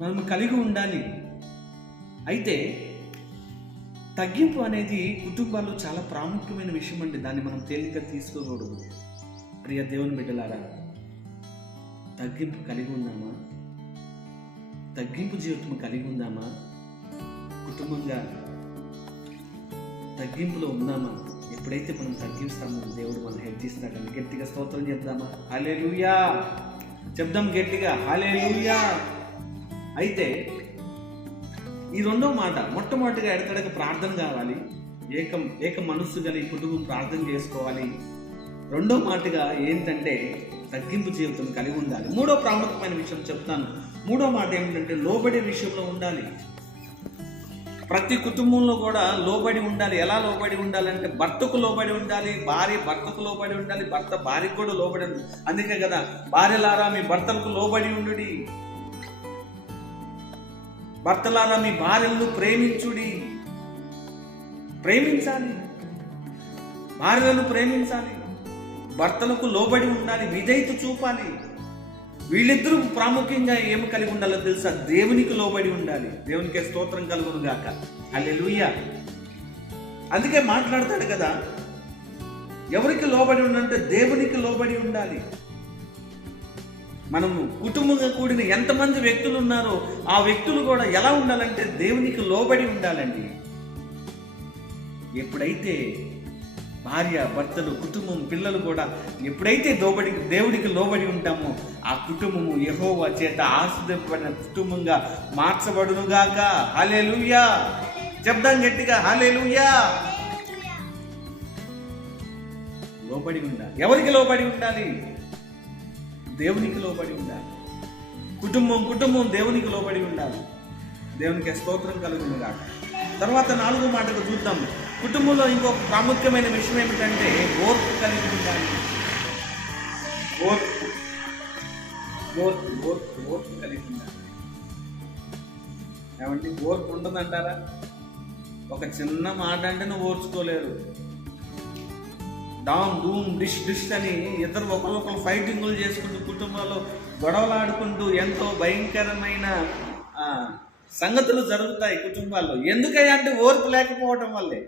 మనం కలిగి ఉండాలి. అయితే తగ్గింపు అనేది కుటుంబాల్లో చాలా ప్రాముఖ్యమైన విషయం అండి. దాన్ని మనం తేలిక తీసుకోకూడదు. ప్రియ దేవుని బిడ్డలారా, తగ్గింపు కలిగి ఉందామా? తగ్గింపు జీవితం కలిగి ఉందామా? కుటుంబంగా తగ్గింపులో ఉందామా? ఎప్పుడైతే మనం తగ్గిస్తామో దేవుడు మనం హెచ్చిస్తాడని గట్టిగా స్తోత్రం చెప్దామా? హల్లెలూయా చెప్దాం గట్టిగా, హల్లెలూయా. అయితే ఈ రెండో మాట, మొట్టమొదటిగా ఎడతెడక ప్రార్థన కావాలి. ఏక మనస్సు కలిగి కుటుంబం ప్రార్థన చేసుకోవాలి. రెండో మాటగా ఏంటంటే తగ్గింపు జీవితం కలిగి ఉండాలి. మూడో ప్రాముఖ్యమైన విషయం చెప్తాను. మూడో మాట ఏమిటంటే లోబడే విషయంలో ఉండాలి. ప్రతి కుటుంబంలో కూడా లోబడి ఉండాలి. ఎలా లోబడి ఉండాలంటే భర్తకు లోబడి ఉండాలి, భార్య భర్తకు లోబడి ఉండాలి, భర్త భార్యకు కూడా లోబడి ఉండాలి. అందుకే కదా భార్యలారా మీ భర్తలకు లోబడి ఉండుడి, భర్తలారా మీ భార్యలను ప్రేమించుడి. ప్రేమించాలి, భార్యలను ప్రేమించాలి, భర్తలకు లోబడి ఉండాలి, విధేయత చూపాలి. వీళ్ళిద్దరూ ప్రాముఖ్యంగా ఏమి కలిగి ఉండాలో తెలుసా? దేవునికి లోబడి ఉండాలి. దేవునికి స్తోత్రం కలుగును గాక, హల్లెలూయా. అందుకే మాట్లాడతాడు కదా, ఎవరికి లోబడి ఉండాలంటే దేవునికి లోబడి ఉండాలి. మనము కుటుంబంగా కూడిన ఎంతమంది వ్యక్తులు ఉన్నారో ఆ వ్యక్తులు కూడా ఎలా ఉండాలంటే దేవునికి లోబడి ఉండాలండి. ఎప్పుడైతే భార్య భర్తలు కుటుంబం పిల్లలు కూడా ఎప్పుడైతే దేవుడికి లోబడి ఉంటామో ఆ కుటుంబము యెహోవా చేత ఆశీర్వదింపబడిన కుటుంబంగా మార్చబడునుగాక, హల్లెలూయా. చెప్దాం గట్టిగా, హల్లెలూయా. లోబడి ఉండాలి. ఎవరికి లోబడి ఉండాలి? దేవునికి లోబడి ఉండాలి. కుటుంబం దేవునికి లోబడి ఉండాలి. దేవునికి స్తోత్రం కలుగునుగాక. తర్వాత 4వ మాటకు చూద్దాం. కుటుంబంలో ఇంకొక ప్రాముఖ్యమైన విషయం ఏమిటంటే ఓర్పు కలిగి ఉండాలి. ఓర్పు కలిగి ఉండాలి. ఏమంటే ఓర్పు ఉంటుందంటారా? ఒక చిన్న మాట అంటే నువ్వు ఓర్చుకోలేరు. డామ్ డూమ్ డిష్ డిష్ అని ఇద్దరు ఒకరికొకరు ఫైటింగులు చేసుకుంటూ కుటుంబాల్లో గొడవలాడుకుంటూ ఎంతో భయంకరమైన సంగతులు జరుగుతాయి కుటుంబాల్లో. ఎందుకయ్యా అంటే ఓర్పు లేకపోవటం వల్లే.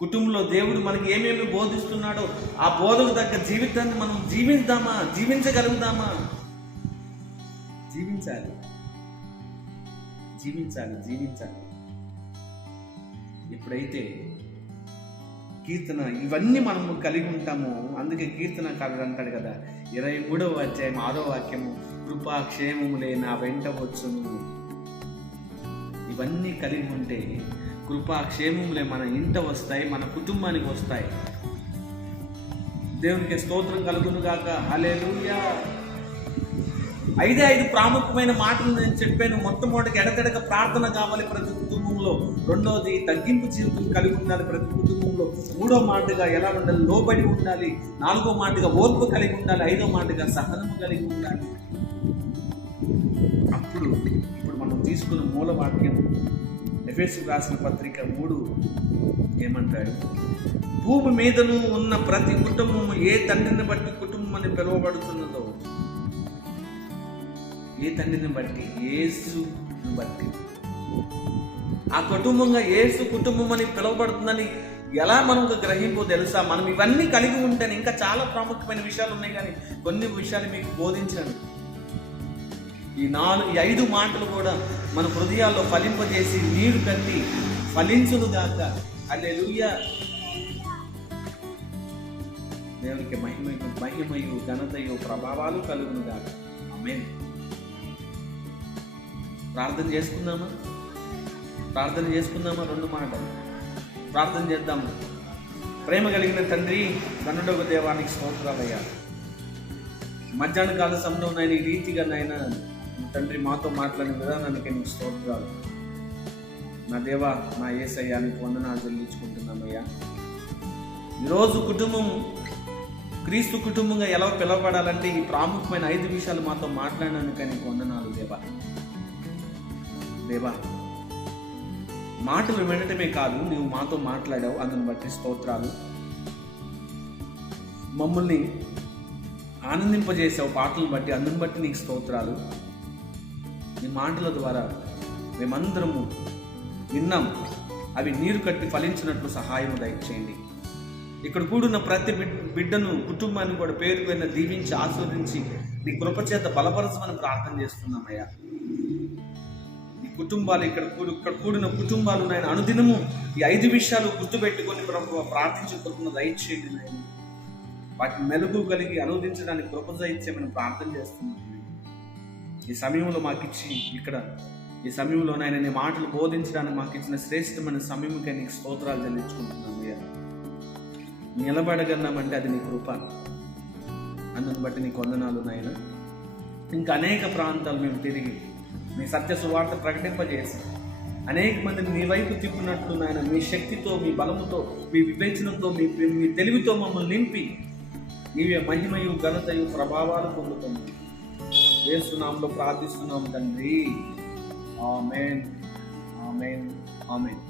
కుటుంబంలో దేవుడు మనకి ఏమేమి బోధిస్తున్నాడో ఆ బోధకు తగ్గ జీవితాన్ని మనం జీవిద్దామా, జీవించగలుగుదామా? జీవించాలి, జీవించాలి, జీవించాలి. ఎప్పుడైతే కీర్తన ఇవన్నీ మనము కలిగి ఉంటామో, అందుకే కీర్తనకారుడు అంటాడు కదా, 23వ అధ్యాయం 6వ వాక్యము, కృపా క్షేమములే నా వెంట వచ్చును. ఇవన్నీ కలిగి ఉంటే కృపా క్షేమములే మన ఇంట వస్తాయి, మన కుటుంబానికి వస్తాయి. దేవునికి స్తోత్రం కలుగును గాక. హల్లెలూయా. 5 ప్రాముఖ్యమైన మాటలు నేను చెప్పాను. మొట్టమొదటికి ఎడతెడక ప్రార్థన కావాలి ప్రతి కుటుంబంలో. రెండోది తగ్గింపు జీవితం కలిగి ఉండాలి ప్రతి కుటుంబంలో. 3వ మాటగా ఎలా ఉండాలి? లోబడి ఉండాలి. 4వ మాటగా ఓర్పు కలిగి ఉండాలి. 5వ మాటగా సహనము కలిగి ఉండాలి. ఇప్పుడు మనం తీసుకున్న మూల వాక్యం ఎఫెసీయులకు రాసిన పత్రిక 3 ఏమంటాడు? భూమి మీదను ఉన్న ప్రతి కుటుంబము ఏ తండ్రిని బట్టి కుటుంబం అని పిలువబడుతున్నదో, ఏ తండ్రిని బట్టి? యేసుని బట్టి. ఆ కుటుంబంగా యేసు కుటుంబం అని పిలువబడుతుందని ఎలా మనకు గ్రహింపో తెలుసా? మనం ఇవన్నీ కలిగి ఉంటేనే. ఇంకా చాలా ప్రాముఖ్యమైన విషయాలు ఉన్నాయి, కానీ కొన్ని విషయాలు మీకు బోధించాను. ఈ 5 మాటలు కూడా మన హృదయాల్లో ఫలింపజేసి నీరు కట్టి ఫలించును గాక. హల్లెలూయా. దేవునికి మహిమయు ఘనతయు ప్రభావాలు కలుగును గాక. ఆమేన్. ప్రార్థన చేసుకుందామా? 2 మాటలు ప్రార్థన చేద్దాము. ప్రేమ కలిగిన తండ్రి, ధనుడొక దేవానికి స్తోత్రాలయ్యా. మధ్యాహ్న కాల సమయంలో నాయన ఈ రీతిగా నాయన తండ్రి మాతో మాట్లాడిన విధానానికి నీకు స్తోత్రాలు. నా దేవా, నా యేసయ్యా, నీకు వందనాలు చెల్లించుకుంటున్నామయ్యా. ఈరోజు కుటుంబం క్రీస్తు కుటుంబంగా ఎలా పిలవబడాలంటే ఈ ప్రాముఖ్యమైన 5 విషయాలు మాతో మాట్లాడినందుకే నీకు వందనాలు దేవా. దేవా, మాటలు వినటమే కాదు, నీవు మాతో మాట్లాడావు, అందుని బట్టి స్తోత్రాలు. మమ్మల్ని ఆనందింపజేసావు పాటలను బట్టి, అందుని బట్టి నీకు స్తోత్రాలు. నీ మాటల ద్వారా మేమందరము విన్నాం, అవి నీరు కట్టి ఫలించినట్లు సహాయం దయచేయండి. ఇక్కడ కూడున్న ప్రతి బిడ్డను, కుటుంబాన్ని కూడా పేరు పైన దీవించి ఆస్వాదించి నీ కృపచేత బలపరచమని ప్రార్థన చేస్తున్నామయ్యా. ఈ కుటుంబాలు ఇక్కడ కూడిన కుటుంబాలు నాయన అనుదినము ఈ 5 విషయాలు గుర్తుపెట్టుకొని ప్రార్థించుకుంటున్న దయచేయండి నాయన. వాటిని మెలుగు కలిగి అనువదించడానికి కృప దయచేయమని ప్రార్థన చేస్తున్నాం. ఈ సమయంలో మాకిచ్చి ఈ సమయంలో నాయన నీ మాటలు బోధించడానికి మాకు ఇచ్చిన శ్రేష్టమైన సమయంకే నీకు స్తోత్రాలు చెల్లించుకుంటున్నాం అయ్యా. నిలబడగన్నామంటే అది నీ కృప, అందుని బట్టి నీకు వందనాలు నాయన. ఇంకా అనేక ప్రాంతాలు మేము తిరిగి నీ సత్య సువార్త ప్రకటింపజేసి అనేక మందిని నీ వైపు తిప్పినట్లు నాయన, మీ శక్తితో, మీ బలముతో, మీ వివేచనతో, మీ తెలివితో మమ్మల్ని నింపి నీవే మహిమయు ఘనతయు ప్రభావాలు పొందుతుంది. యేసు నామములో ప్రార్థిస్తున్నాం తండ్రి. ఆమేన్, ఆమేన్, ఆమేన్.